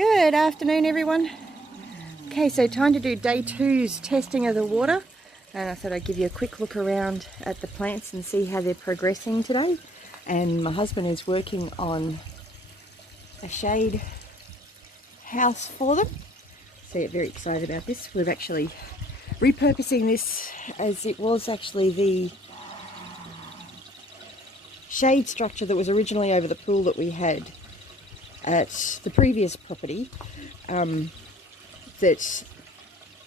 Good afternoon, everyone. Okay, so time to do day 2's testing of the water, and I thought I'd give you a quick look around at the plants and see how they're progressing today. And my husband is working on a shade house for them, so yeah, very excited about this. We're actually repurposing this as it was actually the shade structure that was originally over the pool that we had at the previous property, that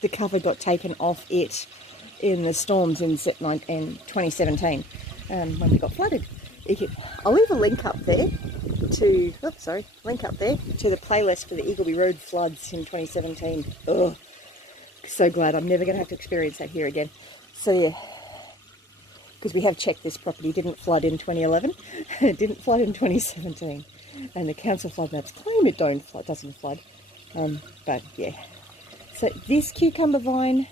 the cover got taken off it in the storms in 2017 when we got flooded. I'll leave a link up there to the playlist for the Eagleby Road floods in 2017. Oh, so glad I'm never going to have to experience that here again. So yeah, because we have checked this property didn't flood in 2011, it didn't flood in 2017. And the council flood maps claim it doesn't flood, but yeah. So this cucumber vine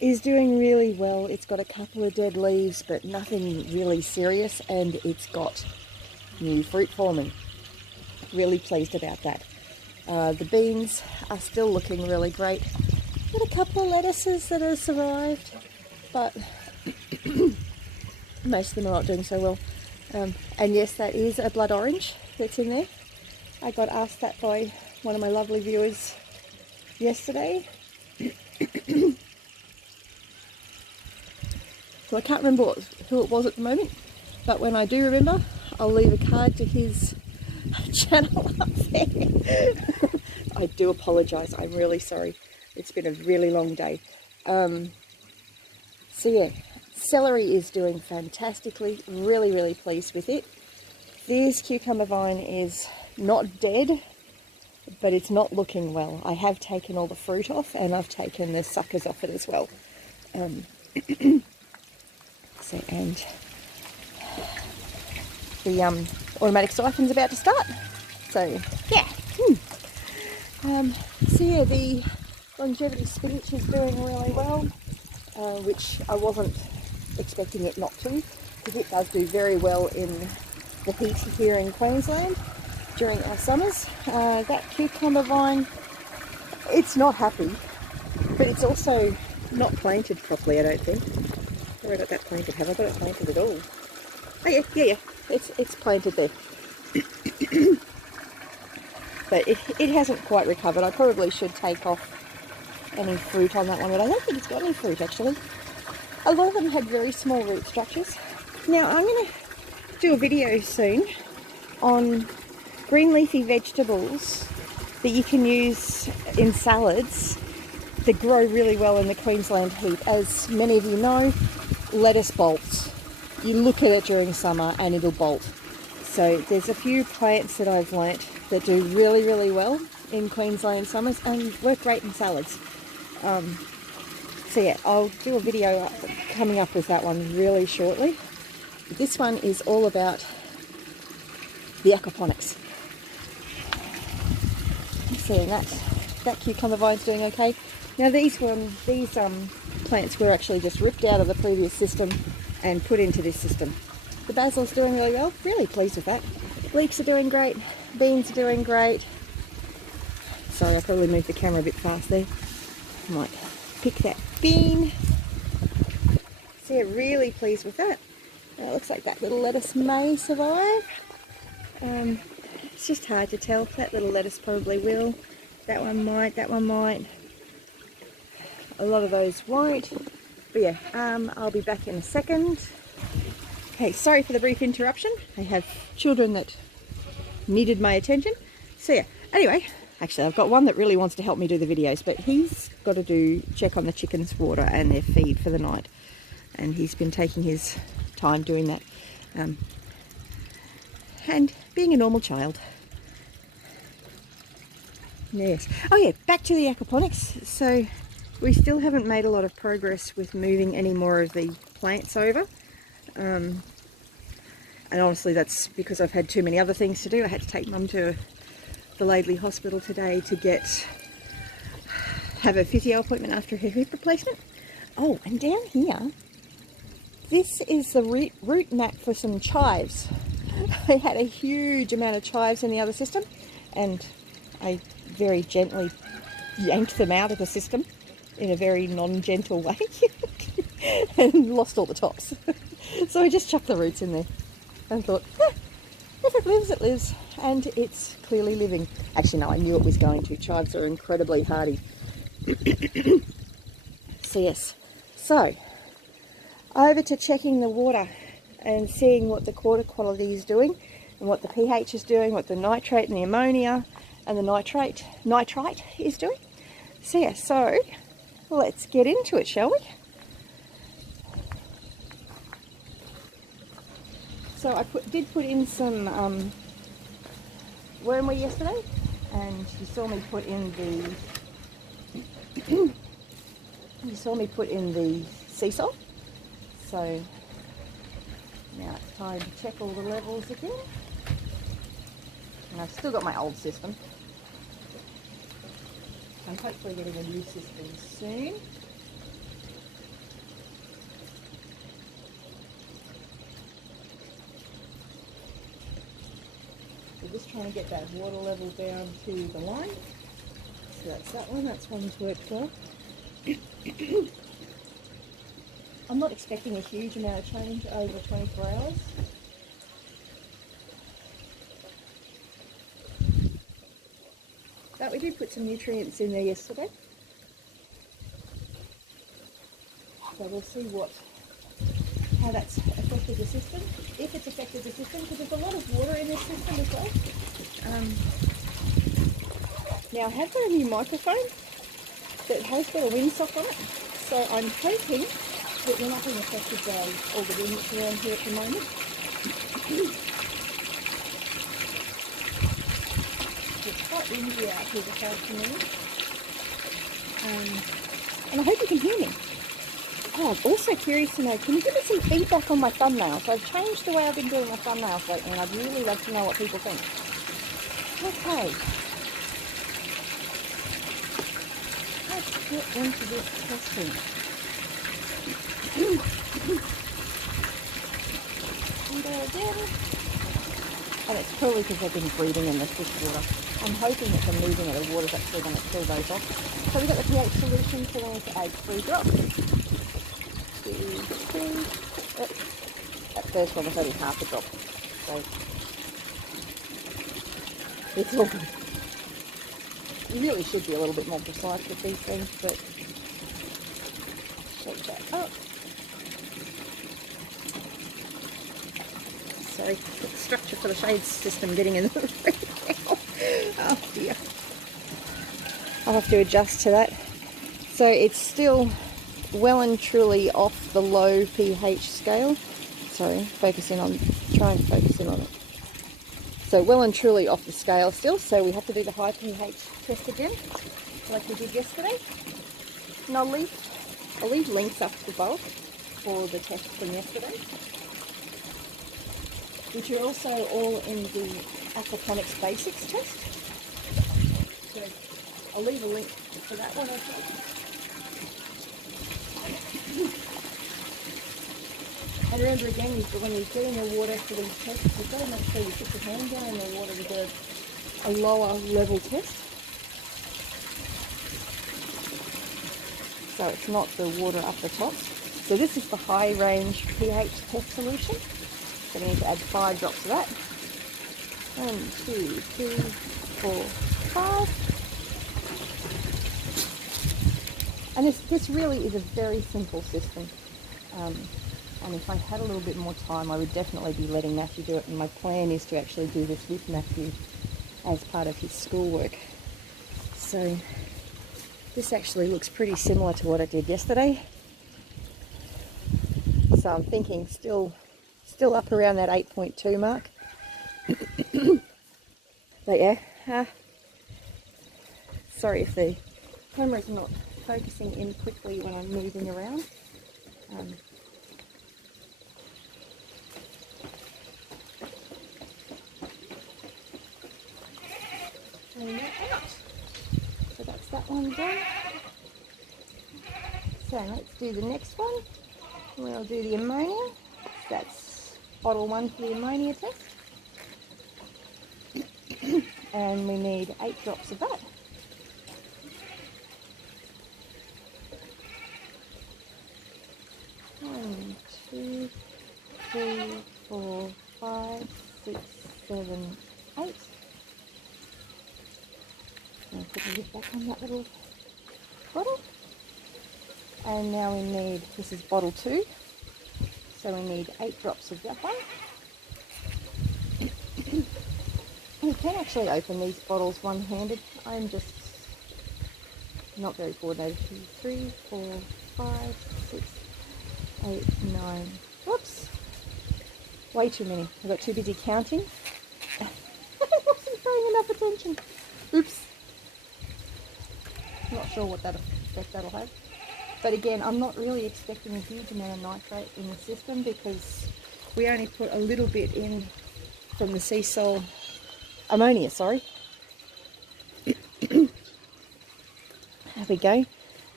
is doing really well. It's got a couple of dead leaves, but nothing really serious, and it's got new fruit forming. Really pleased about that. The beans are still looking really great. Got a couple of lettuces that have survived, but most of them are not doing so well. And yes, that is a blood orange that's in there. I got asked that by one of my lovely viewers yesterday. So I can't remember who it was at the moment, but when I do remember, I'll leave a card to his channel up there. I do apologise, I'm really sorry. It's been a really long day. So yeah, celery is doing fantastically, really pleased with it. This cucumber vine is not dead, but it's not looking well. I have taken all the fruit off, and I've taken the suckers off it as well. And the automatic siphon's about to start. So yeah. So yeah, the longevity spinach is doing really well, which I wasn't expecting it not to, because it does do very well in the heat here in Queensland during our summers. That cucumber vine, it's not happy, but it's also not planted properly, I don't think. Have I got that planted? Have I got it planted at all? Oh yeah, it's planted there. But it hasn't quite recovered. I probably should take off any fruit on that one, but I don't think it's got any fruit actually. A lot of them had very small root structures. Now I'm going to do a video soon on green leafy vegetables that you can use in salads that grow really well in the Queensland heat. As many of you know, lettuce bolts. You look at it during summer and it'll bolt. So there's a few plants that I've learnt that do really well in Queensland summers and work great in salads. So yeah, I'll do a video coming up with that one really shortly. This one is all about the aquaponics. So that cucumber vine's doing okay. Now these plants were actually just ripped out of the previous system and put into this system. The basil's doing really well, really pleased with that. Leeks are doing great, beans are doing great. Sorry, I probably moved the camera a bit fast there. I might pick that bean. So yeah, really pleased with that. It looks like that little lettuce may survive. It's just hard to tell. That little lettuce probably will. That one might, that one might. A lot of those won't. But yeah, I'll be back in a second. Okay, sorry for the brief interruption. I have children that needed my attention. So yeah, anyway, actually I've got one that really wants to help me do the videos, but he's got to check on the chickens' water and their feed for the night. And he's been taking his time doing that. And being a normal child. Yes. Oh yeah, back to the aquaponics. So we still haven't made a lot of progress with moving any more of the plants over. And honestly that's because I've had too many other things to do. I had to take Mum to the Laidley Hospital today to have a physio appointment after her hip replacement. Oh, and down here, this is the root map for some chives. I had a huge amount of chives in the other system, and I very gently yanked them out of the system in a very non-gentle way and lost all the tops. So I just chucked the roots in there and thought, if it lives, it lives. And it's clearly living. Actually, no, I knew it was going to. Chives are incredibly hardy. So yes, so over to checking the water and seeing what the water quality is doing and what the pH is doing, what the nitrate and the ammonia and the nitrite is doing. So yeah, so let's get into it, shall we? So I did put in some wormweed yesterday, and you saw me put in the sea salt. So now it's time to check all the levels again. And I've still got my old system. I'm hopefully getting a new system soon. We're just trying to get that water level down to the line. So that's that one. That's one's worked well. I'm not expecting a huge amount of change over 24 hours. But we did put some nutrients in there yesterday. So we'll see how that's affected the system, if it's affected the system, because there's a lot of water in this system as well. Now I have got a new microphone that has got a windsock on it, so I'm hoping that we're not being affected by all the wind that's around here at the moment. It's quite windy out here this afternoon, and I hope you can hear me. Oh, I'm also curious to know, can you give me some feedback on my thumbnails? I've changed the way I've been doing my thumbnails lately, and I'd really love to know what people think. Okay. Let's get into this testing. And there again. And it's probably because I've been breathing in this water. I'm hoping that the moving of the water is actually going to kill those off. So we've got the pH solution, so we're going to add 3 drops. 2, 3. That first one was only half a drop. So it's all good. You really should be a little bit more precise with these things, but shake that up. Sorry, the structure for the shade system getting in the way now. Oh dear. I'll have to adjust to that. So it's still well and truly off the low pH scale. Sorry, try and focus in on it. So well and truly off the scale still, so we have to do the high pH test again, like we did yesterday. And I'll leave links up above for the test from yesterday, which are also all in the Aquaponics basics test. So I'll leave a link for that one as well. And remember again, when you're getting the water for these tests, you've got to make sure you put your hand down in the water to get a lower level test. So it's not the water up the top. So this is the high range pH test solution. So we need to add 5 drops of that. 1, 2, 3, 4, 5. And this really is a very simple system. And if I had a little bit more time, I would definitely be letting Matthew do it. And my plan is to actually do this with Matthew as part of his schoolwork. So this actually looks pretty similar to what I did yesterday. So I'm thinking still up around that 8.2 mark. But yeah, sorry if the camera's not focusing in quickly when I'm moving around. So that's that one done. So let's do the next one. We'll do the ammonia. That's bottle 1 for the ammonia test. And we need 8 drops of that. I'll put the lid back on that little bottle. And now we need, this is bottle 2, so we need 8 drops of that one. You can actually open these bottles one-handed. I'm just not very coordinated. 2, 3, 4, 5, 6, 8, 9. Whoops! Way too many. I got too busy counting. I wasn't paying enough attention. Oops. Not sure what that effect that'll have. But again, I'm not really expecting a huge amount of nitrate in the system because we only put a little bit in from the sea salt ammonia, sorry. There we go.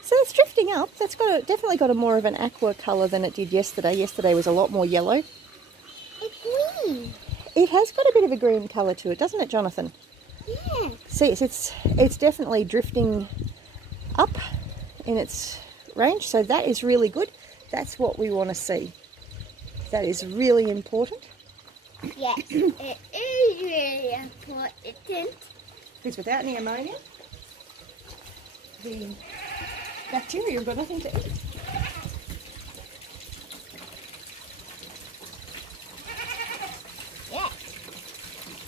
So it's drifting up. That's definitely got a more of an aqua colour than it did yesterday. Yesterday was a lot more yellow. It's green. It has got a bit of a green colour to it, doesn't it, Jonathan? Yeah. See, it's definitely drifting up in its range, so that is really good. That's what we want to see. That is really important. Yes, it is really important. Because without any ammonia, the bacteria have got nothing to eat. Yes.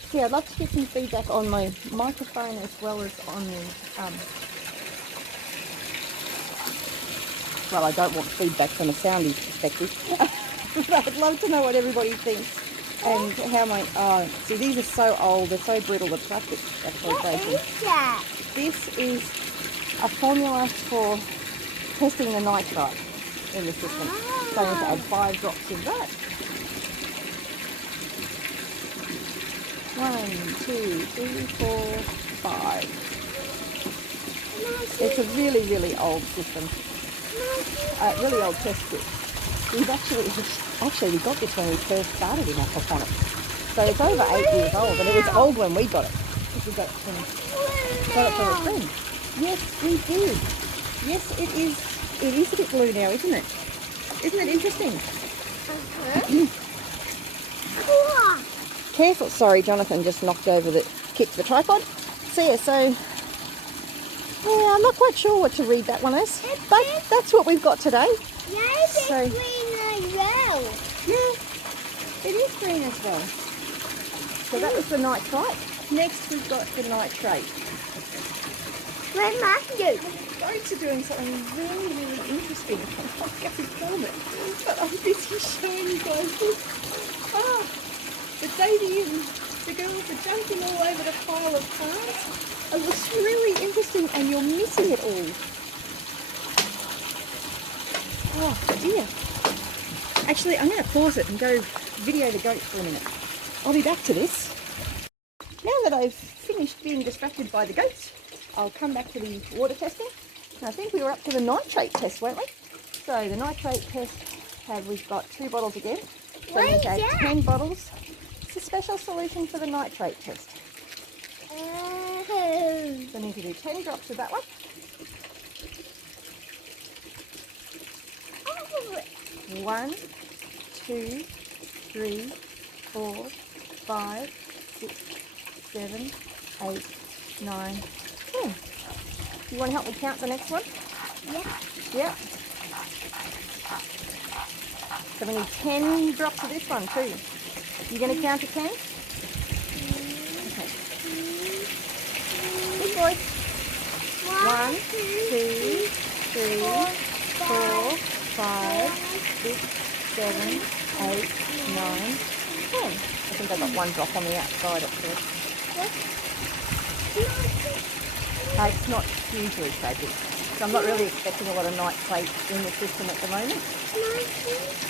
See, I'd love to get some feedback on my microphone as well as on the well, I don't want feedback from a soundy perspective. But I'd love to know what everybody thinks and how my... Oh, see, these are so old. They're so brittle. The plastic's actually breaking. What is that? This is a formula for testing the nitrite in the system. So I'm going to add 5 drops of that. 1, 2, 3, 4, 5. It's a really, really old system. Really old test kit. We've actually we got this when we first started in aquaponics. So it's over 8 years old, and it was old when we got it. Because we got it from a friend. Yes, we did. Yes, it is. It is a bit blue now, isn't it? Isn't it interesting? Careful. Sorry, Jonathan just kicked the tripod. So yeah, so yeah, I'm not quite sure what to read that one as, but that's what we've got today. Yes, it's green as well. Yeah, it is green as well. So that was the nitrite. Next we've got the nitrate. Where's Matthew? Boats are doing something really, really interesting. I can't film it, but I'm busy showing you guys this. Ah, the Davy and the girls are jumping all over the pile of plants. It looks really interesting, and you're missing it all. Oh dear. Actually, I'm going to pause it and go video the goat for a minute. I'll be back to this. Now that I've finished being distracted by the goats, I'll come back to the water testing. And I think we were up to the nitrate test, weren't we? So the nitrate test, we've got 2 bottles again. So we need to add 10 bottles. It's a special solution for the nitrate test. So I need to do 10 drops of that one. 1, 2, 3, 4, 5, 6, 7, 8, 9, 10. You want to help me count the next one? Yeah. Yeah. So we need 10 drops of this one too. You going to count to 10? Okay. Good boy. 1, 2, 3, 4, 5, 6, 7, 8, 9, 10. I think I got 1 drop on the outside at first. It's not hugely tragic. So I'm not really expecting a lot of nitrate in the system at the moment.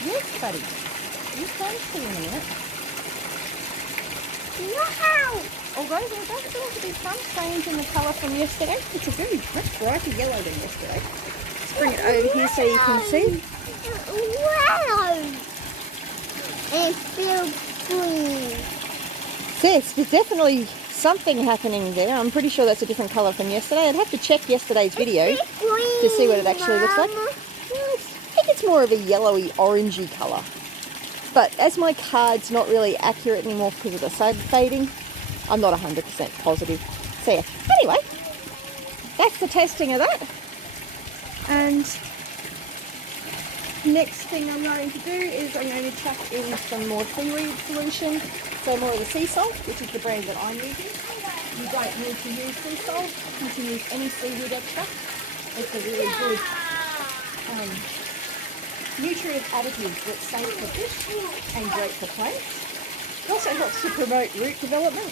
Yes, buddy. You can see in a minute. Wow! Although there does seem to be some change in the colour from yesterday. It's a very much brighter yellow than yesterday. Let's bring it over here so you can see. Wow! It's still green. Yes, there's definitely something happening there. I'm pretty sure that's a different colour from yesterday. I'd have to check yesterday's video to see what it actually looks like. I think it's more of a yellowy, orangey colour. But as my card's not really accurate anymore because of the side fading, I'm not 100% positive. So yeah, anyway, that's the testing of that. And next thing I'm going to do is I'm going to chuck in some more seaweed solution. So more of the sea salt, which is the brand that I'm using. You don't need to use sea salt. You can use any seaweed extract. It's a really good nutrient additive that's safe for fish and great for plants. It also helps to promote root development,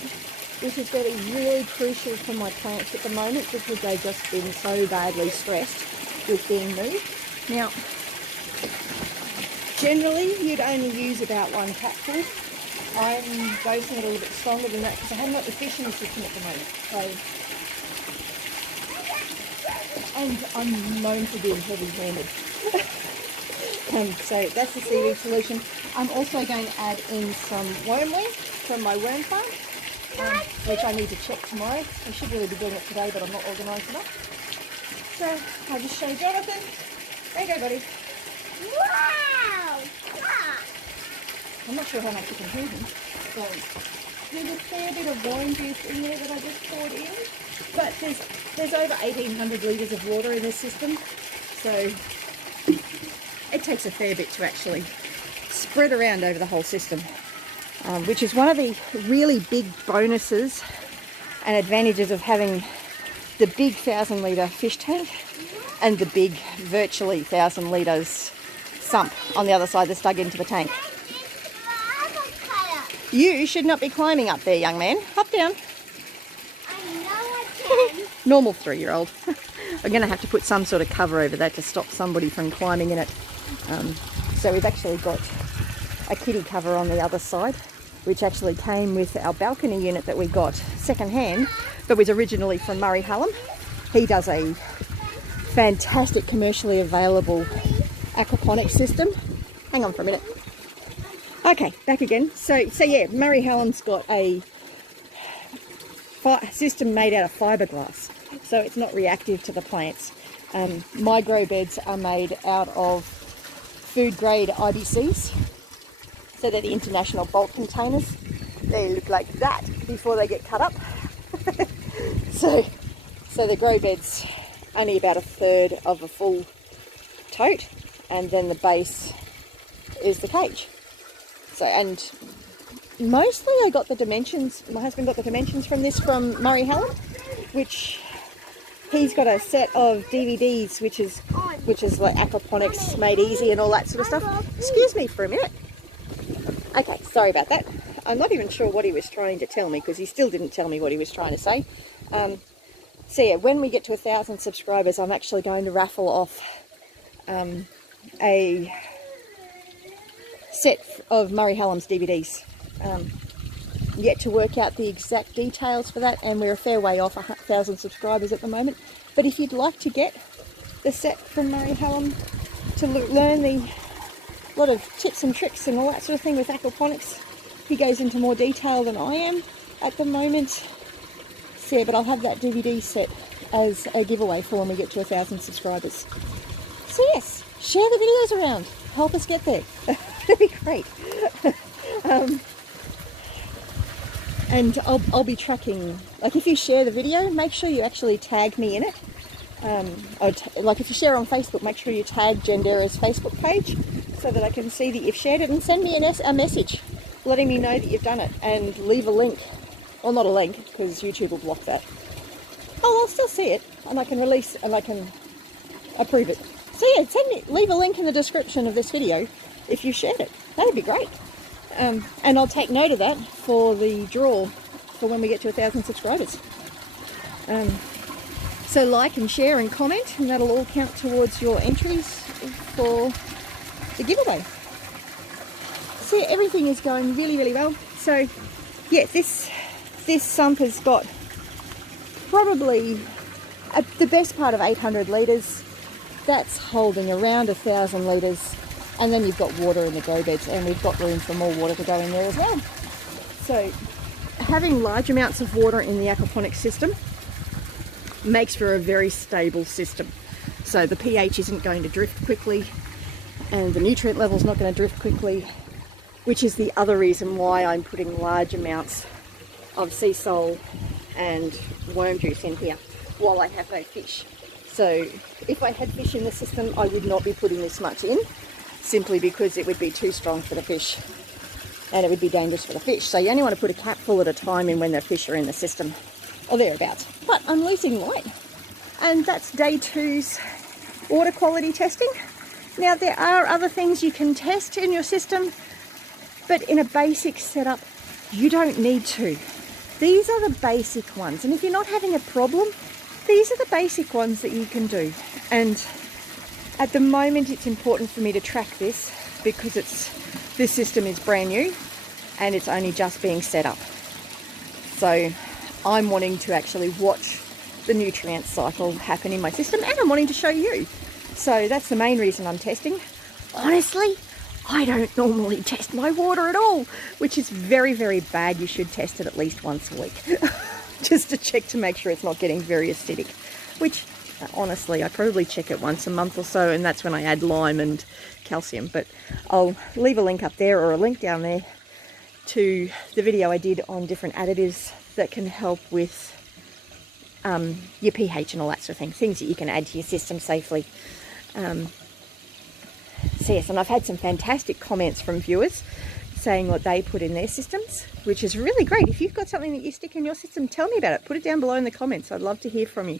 which is really, really crucial for my plants at the moment because they've just been so badly stressed with being moved. Now, generally you'd only use about 1 capful. I'm dosing it a little bit stronger than that because I haven't got the fish in the system at the moment. And I'm known for being heavy-handed. So that's the seaweed solution. I'm also going to add in some wormweed from my worm farm, which I need to check tomorrow. I should really be doing it today, but I'm not organised enough. So I'll just show Jonathan. There you go, buddy. Wow! I'm not sure how much you can hear him. So there's a fair bit of wine juice in there that I just poured in. But there's over 1,800 litres of water in this system. So it takes a fair bit to actually spread around over the whole system. Which is one of the really big bonuses and advantages of having the big 1,000 litre fish tank and the big virtually 1,000 litres sump on the other side that's dug into the tank. You should not be climbing up there, young man. Hop down. I know I can. Normal 3-year-old. I'm going to have to put some sort of cover over that to stop somebody from climbing in it. So we've actually got a kiddie cover on the other side, which actually came with our balcony unit that we got second-hand, but was originally from Murray Hallam. He does a fantastic commercially available aquaponics system. Hang on for a minute. Okay, back again. So yeah, Murray Hallam's got a system made out of fiberglass, so it's not reactive to the plants. My grow beds are made out of food grade IBCs, so they're the international bulk containers. They look like that before they get cut up. so the grow bed's only about 1/3 of a full tote, and then the base is the cage. So, and mostly I got the dimensions, my husband got the dimensions from this from Murray Hallam, which he's got a set of DVDs which is like aquaponics made easy and all that sort of stuff. Excuse me for a minute. Okay, sorry about that. I'm not even sure what he was trying to tell me because he still didn't tell me what he was trying to say. So yeah, when we get to 1,000 subscribers, I'm actually going to raffle off a set of Murray Hallam's DVDs. Yet to work out the exact details for that, and we're a fair way off 1,000 subscribers at the moment. But if you'd like to get the set from Murray Hallam to learn a lot of tips and tricks and all that sort of thing with aquaponics, he goes into more detail than I am at the moment. So yeah, but I'll have that DVD set as a giveaway for when we get to 1,000 subscribers. So yes, share the videos around. Help us get there. That'd be great. And I'll be tracking, like if you share the video, make sure you actually tag me in it. Like if you share on Facebook, make sure you tag Janderra's Facebook page so that I can see that you've shared it, and send me a message letting me know that you've done it, and leave a link. Well, not a link because YouTube will block that. Oh, I'll still see it, and I can release and I can approve it. So yeah, leave a link in the description of this video if you shared it. That'd be great. And I'll take note of that for the draw for when we get to 1,000 subscribers. So like and share and comment, and that'll all count towards your entries for the giveaway. So yeah, everything is going really, really well. So yeah, this sump has got probably the best part of 800 litres. That's holding around 1,000 litres. And then you've got water in the grow beds, and we've got room for more water to go in there as well. So having large amounts of water in the aquaponics system makes for a very stable system. So the pH isn't going to drift quickly, and the nutrient level's not going to drift quickly, which is the other reason why I'm putting large amounts of sea salt and worm juice in here. while I have no fish. So if I had fish in the system, I would not be putting this much in, simply because it would be too strong for the fish and it would be dangerous for the fish. So you only want to put a capful at a time in when the fish are in the system, or thereabouts. But I'm losing light, and that's day 2's water quality testing. Now there are other things you can test in your system, but in a basic setup you don't need to. These are the basic ones, and if you're not having a problem, these are the basic ones that you can do. And at the moment it's important for me to track this because this system is brand new and it's only just being set up. So I'm wanting to actually watch the nutrient cycle happen in my system, and I'm wanting to show you. So that's the main reason I'm testing. Honestly, I don't normally test my water at all, which is very, very bad. You should test it at least once a week just to check to make sure it's not getting very acidic, which honestly I probably check it once a month or so, and that's when I add lime and calcium. But I'll leave a link up there, or a link down there, to the video I did on different additives that can help with your pH and all that sort of thing, things that you can add to your system safely. So yes, and I've had some fantastic comments from viewers saying what they put in their systems, which is really great. If you've got something that you stick in your system, tell me about it. Put it down below in the comments. I'd love to hear from you.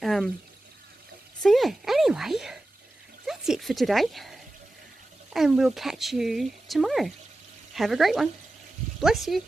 So yeah, anyway, that's it for today, and we'll catch you tomorrow. Have a great one. Bless you.